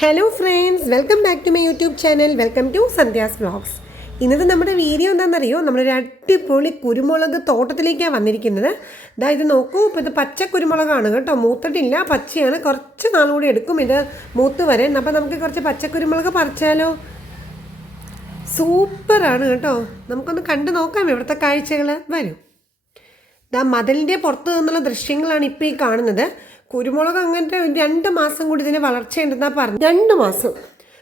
Hello friends welcome back to my YouTube channel welcome to Sandhya's vlogs ഇന്നത്തെ നമ്മുടെ video എന്താണെന്നറിയോ? നമ്മളൊരു അടിപൊളി കുരുമുളക് തോട്ടത്തിലേക്കാണ് വന്നിരിക്കുന്നത്. ഇതാ ഇത് നോക്കൂ. ഇപ്പോൾ ഇത് പച്ച കുരുമുളകാണ് കേട്ടോ. മൂത്തിട്ടില്ല. പച്ചയാണ്. കുറച്ച് നാളുകൂടി എടുക്കും ഇത് മൂത്ത് വരാൻ. അപ്പോൾ നമുക്ക് കുറച്ച് പച്ചക്കുരുമുളക് പറിച്ചാലോ? സൂപ്പറാണ് കേട്ടോ. നമുക്കൊന്ന് കണ്ടു നോക്കാം ഇവിടുത്തെ കാഴ്ചകൾ വരും. ദാ മതിലിന്റെ പുറത്ത് നിന്നുള്ള ദൃശ്യങ്ങളാണ് ഇപ്പോൾ ഈ കാണുന്നത്. കുരുമുളക് അങ്ങനത്തെ രണ്ട് മാസം കൂടി ഇതിന് വളർച്ചയുണ്ടെന്നാ പറഞ്ഞു രണ്ട് മാസം.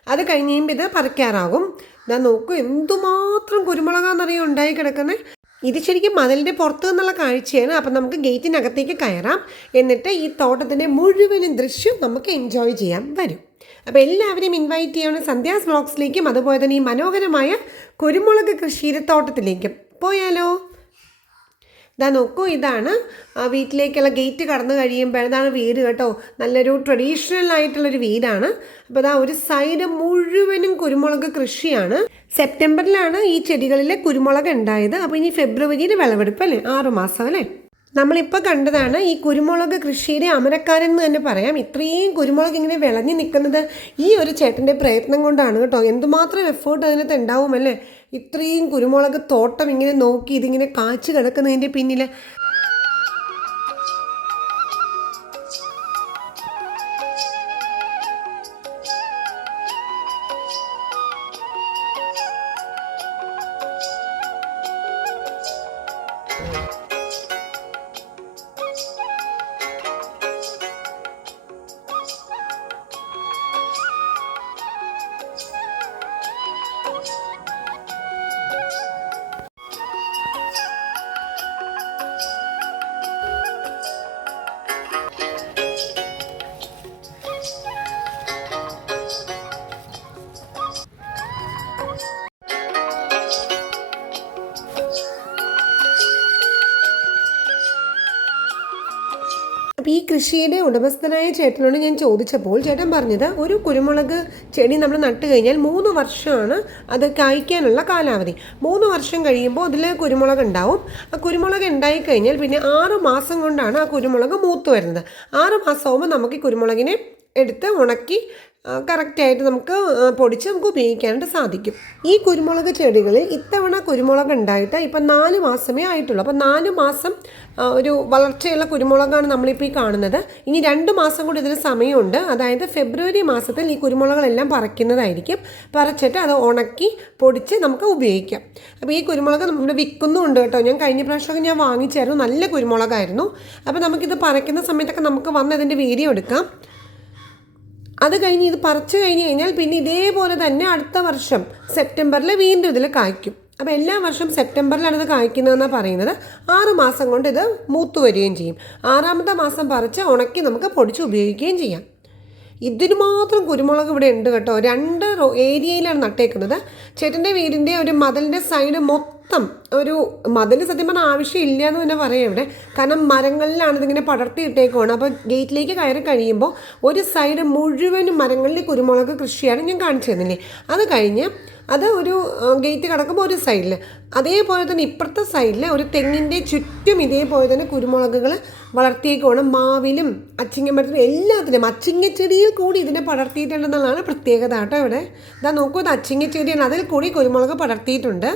അത് കഴിഞ്ഞ് കഴിയുമ്പോൾ ഇത് പറിക്കാറാകും. ഞാൻ നോക്കൂ എന്തുമാത്രം കുരുമുളകാന്നറിയോ ഉണ്ടായി കിടക്കുന്നത് ഇത് ശരിക്കും മതിലിന്റെ പുറത്ത് നിന്നുള്ള കാഴ്ചയാണ്. അപ്പം നമുക്ക് ഗേറ്റിനകത്തേക്ക് കയറാം. എന്നിട്ട് ഈ തോട്ടത്തിന്റെ മുഴുവനും ദൃശ്യം നമുക്ക് എൻജോയ് ചെയ്യാൻ വരും. അപ്പോൾ എല്ലാവരെയും ഇൻവൈറ്റ് ചെയ്യണം സന്ധ്യാസ് വ്ളോഗ്സിലേക്കും അതുപോലെ തന്നെ ഈ മനോഹരമായ കുരുമുളക് കൃഷിയിലെ തോട്ടത്തിലേക്കും. പോയാലോ? ഇതാ നോക്കൂ ഇതാണ് ആ, വീട്ടിലേക്കുള്ള ഗേറ്റ് കടന്നു കഴിയുമ്പോൾ ഇതാണ് വീട് കേട്ടോ. നല്ലൊരു ട്രഡീഷണൽ ആയിട്ടുള്ളൊരു വീടാണ്. അപ്പോൾ ഇതാ ഒരു സൈഡ് മുഴുവനും കുരുമുളക് കൃഷിയാണ്. സെപ്റ്റംബറിലാണ് ഈ ചെടികളിലെ കുരുമുളക് ഉണ്ടായത്. അപ്പോൾ ഇനി ഫെബ്രുവരിയിൽ വിളവെടുപ്പ് അല്ലേ? ആറ് മാസം അല്ലേ? നമ്മളിപ്പോൾ കണ്ടതാണ് ഈ കുരുമുളക് കൃഷിയുടെ അമരക്കാരൻ എന്ന് തന്നെ പറയാം. ഇത്രയും കുരുമുളക് ഇങ്ങനെ വിളഞ്ഞു നിൽക്കുന്നത് ഈ ഒരു ചേട്ടന്റെ പ്രയത്നം കൊണ്ടാണ് കേട്ടോ. എന്തുമാത്രം എഫേർട്ട് അതിനകത്ത് ഉണ്ടാവുമല്ലേ ഇത്രയും കുരുമുളക് തോട്ടം ഇങ്ങനെ നോക്കി ഇതിങ്ങനെ കാച്ചു കിടക്കുന്നതിന്റെ പിന്നിൽ കൃഷിയുടെ ഉടമസ്ഥനായ ചേട്ടനോട് ഞാൻ ചോദിച്ചപ്പോൾ ചേട്ടൻ പറഞ്ഞത് ഒരു കുരുമുളക് ചെടി നമ്മൾ നട്ട് കഴിഞ്ഞാൽ മൂന്ന് വർഷമാണ് അത് കായ്ക്കാനുള്ള കാലാവധി. മൂന്ന് വർഷം കഴിയുമ്പോൾ അതിൽ കുരുമുളക് ഉണ്ടാവും. ആ കുരുമുളക് ഉണ്ടായി കഴിഞ്ഞാൽ പിന്നെ ആറ് മാസം കൊണ്ടാണ് ആ കുരുമുളക് മൂത്ത് വരുന്നത്. ആറ് മാസമാകുമ്പോൾ നമുക്ക് ഈ കുരുമുളകിനെ എടുത്ത് ഉണക്കി കറക്റ്റായിട്ട് നമുക്ക് പൊടിച്ച് നമുക്ക് ഉപയോഗിക്കാനായിട്ട് സാധിക്കും. ഈ കുരുമുളക് ചെടികളിൽ ഇത്തവണ കുരുമുളക് ഉണ്ടായിട്ട് ഇപ്പം നാല് മാസമേ ആയിട്ടുള്ളൂ. അപ്പം നാല് മാസം ഒരു വളർച്ചയുള്ള കുരുമുളകാണ് നമ്മളിപ്പോൾ ഈ കാണുന്നത്. ഇനി രണ്ട് മാസം കൂടി ഇതിന് സമയമുണ്ട്. അതായത് ഫെബ്രുവരി മാസത്തിൽ ഈ കുരുമുളകളെല്ലാം പറിക്കുന്നതായിരിക്കും. പറിച്ചിട്ട് അത് ഉണക്കി പൊടിച്ച് നമുക്ക് ഉപയോഗിക്കാം. അപ്പോൾ ഈ കുരുമുളക് നമ്മൾ വിൽക്കുന്നുണ്ട് കേട്ടോ. ഞാൻ കഴിഞ്ഞ പ്രാവശ്യമൊക്കെ ഞാൻ വാങ്ങിച്ചായിരുന്നു. നല്ല കുരുമുളകായിരുന്നു. അപ്പോൾ നമുക്കിത് പറിക്കുന്ന സമയത്തൊക്കെ നമുക്ക് വന്ന് അതിന്റെ വീഡിയോ എടുക്കാം. അത് കഴിഞ്ഞ് ഇത് പറിച്ചു കഴിഞ്ഞ് കഴിഞ്ഞാൽ പിന്നെ ഇതേപോലെ തന്നെ അടുത്ത വർഷം സെപ്റ്റംബറിൽ വീണ്ടും ഇതിൽ കായ്ക്കും. അപ്പോൾ എല്ലാ വർഷവും സെപ്റ്റംബറിലാണ് ഇത് കായ്ക്കുന്നതെന്നാണ് പറയുന്നത്. ആറ് മാസം കൊണ്ട് ഇത് മൂത്തു വരികയും ചെയ്യും. ആറാമത്തെ മാസം പറിച്ച് ഉണക്കി നമുക്ക് പൊടിച്ച് ഉപയോഗിക്കുകയും ചെയ്യാം. ഇതിന് മാത്രം കുരുമുളക് ഇവിടെ ഉണ്ട് കേട്ടോ. രണ്ട് ഏരിയയിലാണ് നട്ടേക്കുന്നത്. ചേട്ടന്റെ വീടിന്റെ ഒരു മതിലിന്റെ സൈഡ് മൊത്തം ഒരു മതിൽ സത്യം പറഞ്ഞാൽ ആവശ്യമില്ല എന്ന് തന്നെ പറയാം ഇവിടെ. കാരണം മരങ്ങളിലാണ് ഇതിങ്ങനെ പടർത്തിയിട്ടേക്കുവാണ്. അപ്പോൾ ഗേറ്റിലേക്ക് കയറി കഴിയുമ്പോൾ ഒരു സൈഡ് മുഴുവനും മരങ്ങളിൽ കുരുമുളക് കൃഷിയാണ് ഞാൻ കാണിച്ചു തന്നില്ലേ. അത് കഴിഞ്ഞ് അത് ഒരു ഗേറ്റ് കിടക്കുമ്പോൾ ഒരു സൈഡിൽ അതേപോലെ തന്നെ ഇപ്പുറത്തെ സൈഡിൽ ഒരു തെങ്ങിന്റെ ചുറ്റും ഇതേപോലെ തന്നെ കുരുമുളകുകൾ വളർത്തിയേക്കുവാണ്. മാവിലും അച്ചിങ്ങമരത്തിലും എല്ലാത്തിലും അച്ചിങ്ങച്ചെടിയിൽ കൂടി ഇതിനെ പടർത്തിയിട്ടുണ്ടെന്നുള്ളതാണ് പ്രത്യേകത കേട്ടോ ഇവിടെ. ഇതാ നോക്കൂ ഇത് അച്ചിങ്ങച്ചെടിയാണ്. അതിൽ കൂടി കുരുമുളക് പടർത്തിയിട്ടുണ്ട്.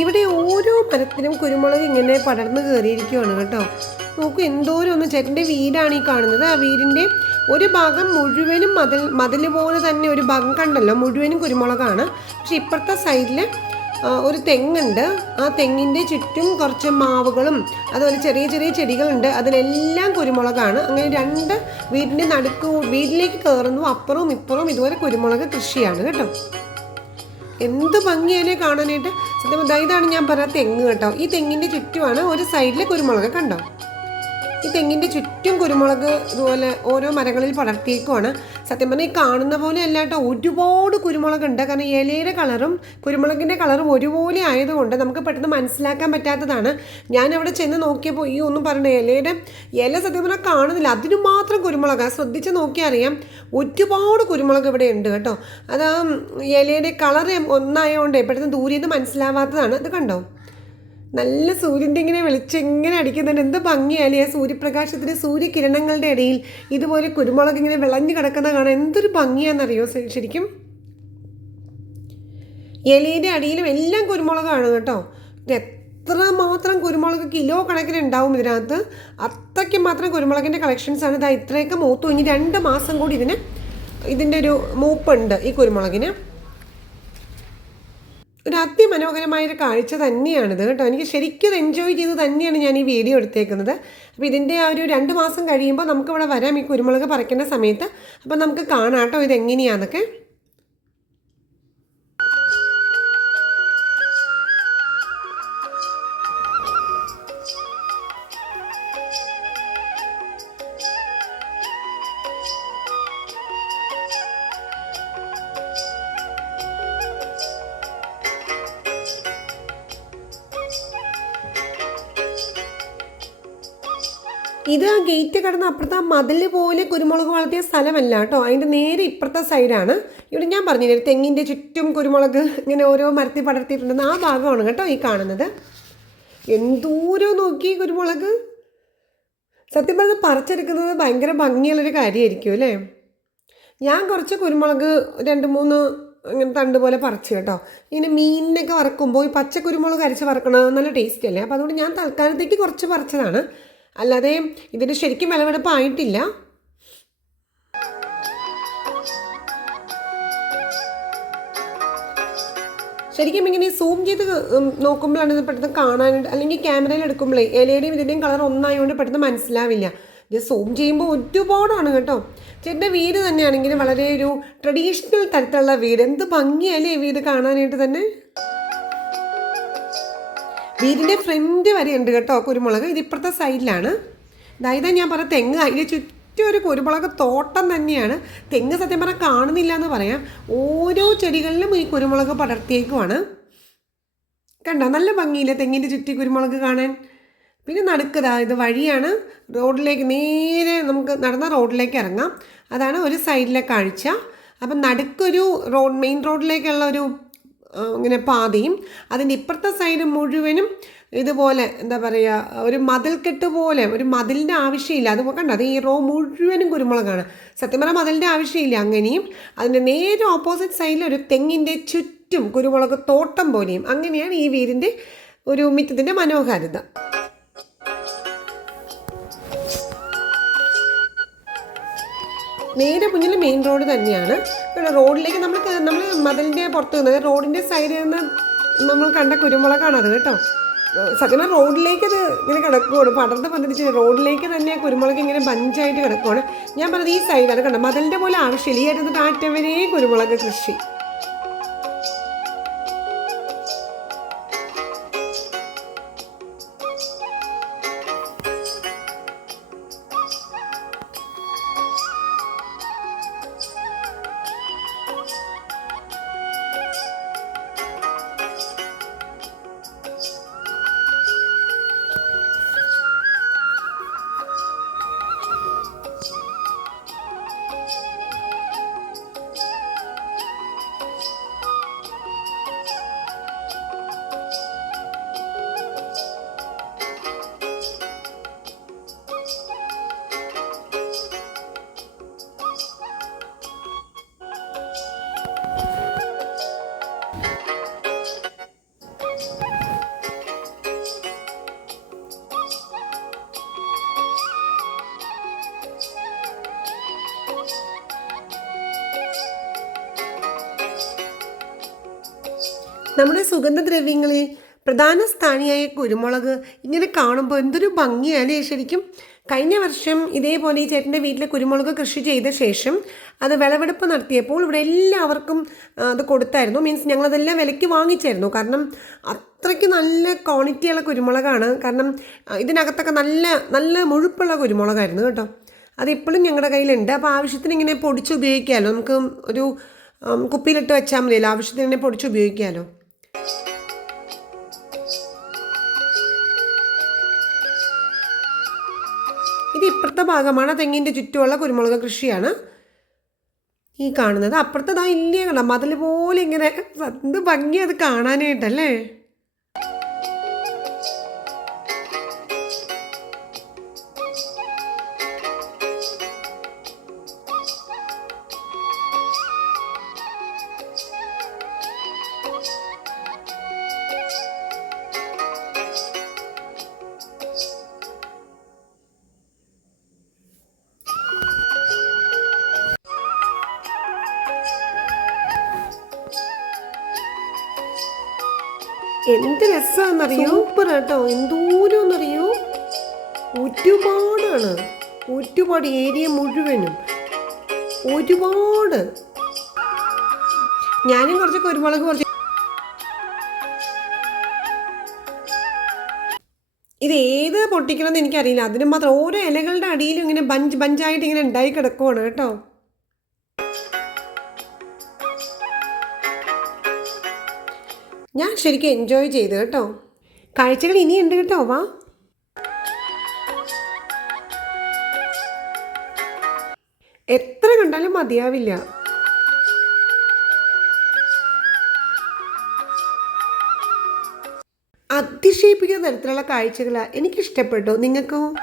ഇവിടെ ഓരോ മരത്തിനും കുരുമുളക് ഇങ്ങനെ പടർന്ന് കയറിയിരിക്കുവാണ് കേട്ടോ. നോക്കൂ എന്തോരം ഒന്ന് ചേട്ടന്റെ വീടാണ് ഈ കാണുന്നത്. ആ വീടിന്റെ ഒരു ഭാഗം മുഴുവനും മതിൽ മതിൽ പോലെ തന്നെ ഒരു ഭാഗം കണ്ടല്ലോ മുഴുവനും കുരുമുളകാണ്. പക്ഷെ ഇപ്പുറത്തെ സൈഡിൽ ഒരു തെങ്ങുണ്ട്. ആ തെങ്ങിന്റെ ചുറ്റും കുറച്ച് മാവുകളും അതുപോലെ ചെറിയ ചെറിയ ചെടികളുണ്ട്. അതിലെല്ലാം കുരുമുളകാണ്. അങ്ങനെ രണ്ട് വീടിന്റെ നടുക്ക് വീട്ടിലേക്ക് കയറുന്നു അപ്പുറവും ഇപ്പുറവും ഇതുപോലെ കുരുമുളക് കൃഷിയാണ് കേട്ടോ. എന്ത് ഭംഗിയാലേ കാണാനായിട്ട്. സത്യം ഇതാണ് ഞാൻ പറഞ്ഞ തെങ്ങ് കേട്ടോ. ഈ തെങ്ങിന്റെ ചുറ്റുമാണ് ഒരു സൈഡിൽ കുരുമുളക് കണ്ടോ? ഈ തെങ്ങിന്റെ ചുറ്റും കുരുമുളക് ഇതുപോലെ ഓരോ മരങ്ങളിൽ പടർത്തിയേക്കുവാണ്. സത്യം പറഞ്ഞാൽ ഈ കാണുന്ന പോലെ അല്ല ഒരുപാട് കുരുമുളക് ഉണ്ട് കാരണം ഇലയുടെ കളറും കുരുമുളകിന്റെ കളറും ഒരുപോലെ ആയതുകൊണ്ട് നമുക്ക് പെട്ടെന്ന് മനസ്സിലാക്കാൻ പറ്റാത്തതാണ്. ഞാൻ അവിടെ ചെന്ന് നോക്കിയപ്പോൾ ഈ ഒന്നും പറഞ്ഞ ഇലയുടെ ഇല സത്യം പറഞ്ഞാൽ കാണുന്നില്ല. അതിനു മാത്രം കുരുമുളക്. ശ്രദ്ധിച്ച് നോക്കിയാൽ അറിയാം. ഒരുപാട് കുരുമുളക് ഇവിടെ ഉണ്ട് കേട്ടോ. അത് ഇലയുടെ കളർ ഒന്നായതുകൊണ്ട് പെട്ടെന്ന് ദൂരെ നിന്ന് മനസ്സിലാവാത്തതാണ്. അത് കണ്ടോ? നല്ല സൂര്യന്റെ ഇങ്ങനെ വെളിച്ചം ഇങ്ങനെ അടിക്കുന്നുണ്ട്. എന്ത് ഭംഗിയാലേ ആ സൂര്യപ്രകാശത്തിന് സൂര്യകിരണങ്ങളുടെ ഇടയിൽ ഇതുപോലെ കുരുമുളക് ഇങ്ങനെ വിളഞ്ഞു കിടക്കുന്ന കാണാൻ എന്തൊരു ഭംഗിയാണെന്നറിയോ ശരിക്കും? ഇലയുടെ അടിയിലും എല്ലാം കുരുമുളകാണ് കേട്ടോ. എത്ര മാത്രം കുരുമുളക് കിലോ കണക്കിന് ഉണ്ടാവും ഇതിനകത്ത്? അത്രയ്ക്ക് മാത്രം കുരുമുളകിന്റെ കളക്ഷൻസ് ആണ്. ഇതാ ഇത്രയൊക്കെ മൂത്തു. ഇനി രണ്ട് മാസം കൂടി ഇതിന് ഇതിന്റെ ഒരു മൂപ്പുണ്ട് ഈ കുരുമുളകിന്. ഒരു അതിമനോഹരമായൊരു കാഴ്ച തന്നെയാണിത് കേട്ടോ. എനിക്ക് ശരിക്കും എൻജോയ് ചെയ്ത് തന്നെയാണ് ഞാൻ ഈ വീഡിയോ എടുത്തേക്കുന്നത്. അപ്പോൾ ഇതിന്റെ ആ ഒരു രണ്ട് മാസം കഴിയുമ്പോൾ നമുക്കിവിടെ വരാം ഈ കുരുമുളക് പറിക്കുന്ന സമയത്ത്. അപ്പോൾ നമുക്ക് കാണാം കേട്ടോ ഇത് ഇത് ആ ഗേറ്റ് കടന്ന് അപ്പുറത്തെ ആ മതിൽ പോലെ കുരുമുളക് വളർത്തിയ സ്ഥലമല്ല കേട്ടോ. അതിന്റെ നേരെ ഇപ്പുറത്തെ സൈഡാണ് ഇവിടെ ഞാൻ പറഞ്ഞില്ലേ തെങ്ങിന്റെ ചുറ്റും കുരുമുളക് ഇങ്ങനെ ഓരോ മരത്തിൽ പടർത്തിയിട്ടുണ്ടെന്ന് ആ ഭാഗമാണ് കേട്ടോ ഈ കാണുന്നത്. എന്തൂരോ നോക്കി കുരുമുളക്. സത്യം പറഞ്ഞാൽ പറിച്ചെടുക്കുന്നത് ഭയങ്കര ഭംഗിയുള്ളൊരു കാര്യമായിരിക്കും അല്ലേ? ഞാൻ കുറച്ച് കുരുമുളക് രണ്ട് മൂന്ന് അങ്ങനെ തണ്ട് പോലെ പറിച്ചു കേട്ടോ. ഇങ്ങനെ മീനിനൊക്കെ വറക്കുമ്പോൾ ഈ പച്ച കുരുമുളക് അരച്ച് വറക്കണത് നല്ല ടേസ്റ്റ് അല്ലേ? അപ്പോൾ അതുകൊണ്ട് ഞാൻ തൽക്കാലത്തേക്ക് കുറച്ച് പറിച്ചതാണ്. അല്ലാതെ ഇതിന് ശരിക്കും വിളവെടുപ്പായിട്ടില്ല ശരിക്കും ഇങ്ങനെ സൂം ചെയ്ത് നോക്കുമ്പോഴാണ് ഇത് പെട്ടെന്ന് കാണാനായിട്ട് അല്ലെങ്കിൽ ക്യാമറയിൽ എടുക്കുമ്പോഴേ ഇലയുടെയും ഇതിന്റെയും കളർ ഒന്നായതുകൊണ്ട് പെട്ടെന്ന് മനസ്സിലാവില്ല. ഇത് സൂം ചെയ്യുമ്പോൾ ഒരുപാടാണ് കേട്ടോ. ചേട്ടന്റെ വീട് തന്നെയാണെങ്കിൽ വളരെ ഒരു ട്രഡീഷണൽ തരത്തിലുള്ള വീട്. എന്ത് ഭംഗിയല്ലേ ഈ വീട് കാണാനായിട്ട് തന്നെ? വീടിന്റെ ഫ്രണ്ട് വരെ ഉണ്ട് കേട്ടോ കുരുമുളക്. ഇത് ഇപ്പുറത്തെ സൈഡിലാണ്. അതായത് ഞാൻ പറഞ്ഞ തെങ്ങ്. അതിന് ചുറ്റും ഒരു കുരുമുളക് തോട്ടം തന്നെയാണ്. തെങ്ങ് സത്യം പറഞ്ഞാൽ കാണുന്നില്ല എന്ന് പറയാം. ഓരോ ചെടികളിലും ഈ കുരുമുളക് പടർത്തിയേക്കുവാണ്. കണ്ടോ? നല്ല ഭംഗിയില്ല തെങ്ങിന്റെ ചുറ്റി കുരുമുളക് കാണാൻ? പിന്നെ നടുക്കതാ ഇത് വഴിയാണ്. റോഡിലേക്ക് നേരെ നമുക്ക് നടന്ന റോഡിലേക്ക് ഇറങ്ങാം. അതാണ് ഒരു സൈഡിലെ കാഴ്ച. അപ്പം നടുക്കൊരു റോഡ് മെയിൻ റോഡിലേക്കുള്ള ഒരു ഇങ്ങനെ പാതിയും അതിന്റെ ഇപ്പുറത്തെ സൈഡ് മുഴുവനും ഇതുപോലെ എന്താ പറയുക ഒരു മതിൽ കെട്ട് പോലെ ഒരു മതിലിന്റെ ആവശ്യമില്ല. അത് കണ്ടോ? അത് ഈ റോ മുഴുവനും കുരുമുളകാണ്. സത്യം പറഞ്ഞാൽ മതിലിന്റെ ആവശ്യമില്ല അങ്ങനെയും. അതിന്റെ നേരെ ഓപ്പോസിറ്റ് സൈഡിൽ ഒരു തെങ്ങിന്റെ ചുറ്റും കുരുമുളക് തോട്ടം പോലെയും. അങ്ങനെയാണ് ഈ വീടിന്റെ ഒരു മിറ്റത്തിന്റെ മനോഹാരിത. നേരെ മുന്നിൽ മെയിൻ റോഡ് തന്നെയാണ്. റോഡിലേക്ക് നമ്മൾ നമ്മൾ മതിലിന്റെ പുറത്ത് നിന്ന് റോഡിന്റെ സൈഡിൽ നിന്ന് നമ്മൾ കണ്ട കുരുമുളകാണ് അത് കേട്ടോ. സത്യം റോഡിലേക്ക് അത് ഇങ്ങനെ കിടക്കുകയാണ് പടർന്ന് പന്തിരിച്ച് റോഡിലേക്ക് തന്നെ കുരുമുളക് ഇങ്ങനെ ബഞ്ചായിട്ട് കിടക്കുകയാണ് ഞാൻ പറഞ്ഞത് ഈ സൈഡ് അത് കണ്ട മതിലിന്റെ പോലെ ആവശ്യമില്ല. ഈ അടുത്ത് കാറ്റവരേ കുരുമുളക് കൃഷി. നമ്മുടെ സുഗന്ധദ്രവ്യങ്ങളിൽ പ്രധാന സ്ഥാനിയായ കുരുമുളക് ഇങ്ങനെ കാണുമ്പോൾ എന്തൊരു ഭംഗിയല്ലേ ശരിക്കും കഴിഞ്ഞ വർഷം ഇതേപോലെ ഈ ചേട്ടന്റെ വീട്ടിൽ കുരുമുളക് കൃഷി ചെയ്ത ശേഷം അത് വിളവെടുപ്പ് നടത്തിയപ്പോൾ ഇവിടെ എല്ലാവർക്കും അത് കൊടുത്തായിരുന്നു. മീൻസ് ഞങ്ങളതെല്ലാം വിലയ്ക്ക് വാങ്ങിച്ചായിരുന്നു. കാരണം അത്രയ്ക്ക് നല്ല ക്വാളിറ്റിയുള്ള കുരുമുളകാണ്. കാരണം ഇതിനകത്തൊക്കെ നല്ല നല്ല മുഴുപ്പുള്ള കുരുമുളകായിരുന്നു കേട്ടോ. അതിപ്പോഴും ഞങ്ങളുടെ കയ്യിലുണ്ട്. അപ്പോൾ ആവശ്യത്തിന് ഇങ്ങനെ പൊടിച്ച് ഉപയോഗിക്കാമല്ലോ. നമുക്ക് ഒരു കുപ്പിയിലിട്ട് വെച്ചാൽ മതിയല്ലോ. ആവശ്യത്തിന് ഇങ്ങനെ പൊടിച്ച് ഉപയോഗിക്കാമല്ലോ. ഇത് ഇപ്പുറത്തെ ഭാഗമാണ്. തെങ്ങിന്റെ ചുറ്റുമുള്ള കുരുമുളക് കൃഷിയാണ്. ഈ കാണുന്നത്. അപ്പുറത്തതാ ഇല്ലേ കണ്ട? മതിൽ പോലെ ഇങ്ങനെ എന്ത് ഭംഗി അത് കാണാനായിട്ടല്ലേ? എന്ത് രസമാണെന്നറിയോ സൂപ്പർ കേട്ടോ എന്തോരം എന്നറിയോ ഒരുപാടാണ്. ഒരുപാട് ഏരിയ മുഴുവനും. ഒരുപാട്. ഞാനും കുറച്ച് കുരുമുളക് കുറച്ച് ഇത് ഏത് പൊട്ടിക്കണമെന്ന് എനിക്കറിയില്ല. അതിന് മാത്രം ഓരോ ഇലകളുടെ അടിയിലും ഇങ്ങനെ ബഞ്ച് ബഞ്ചായിട്ട് ഇങ്ങനെ ഉണ്ടായി കിടക്കുവാണ് കേട്ടോ. ഞാൻ ശരിക്കും എൻജോയ് ചെയ്തു കേട്ടോ. കാഴ്ചകൾ ഇനിയുണ്ട് കേട്ടോ വാ. എത്ര കണ്ടാലും മതിയാവില്ല. അതിശയിപ്പിക്കുന്ന തരത്തിലുള്ള കാഴ്ചകളാണ് എനിക്കിഷ്ടപ്പെട്ടു. നിങ്ങൾക്കോ?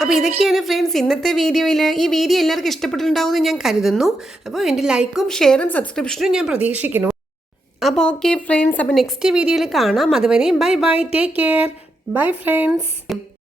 അപ്പോൾ ഇതൊക്കെയാണ് ഫ്രണ്ട്സ് ഇന്നത്തെ വീഡിയോയിൽ ഈ വീഡിയോ എല്ലാവർക്കും ഇഷ്ടപ്പെട്ടിട്ടുണ്ടാവുമെന്ന് ഞാൻ കരുതുന്നു. അപ്പോൾ എന്റെ ലൈക്കും ഷെയറും സബ്സ്ക്രിപ്ഷനും ഞാൻ പ്രതീക്ഷിക്കുന്നു. അപ്പോൾ ഓക്കെ ഫ്രണ്ട്സ് അപ്പോൾ നെക്സ്റ്റ് വീഡിയോയിൽ കാണാം. അതുവരെയും bye bye take care bye friends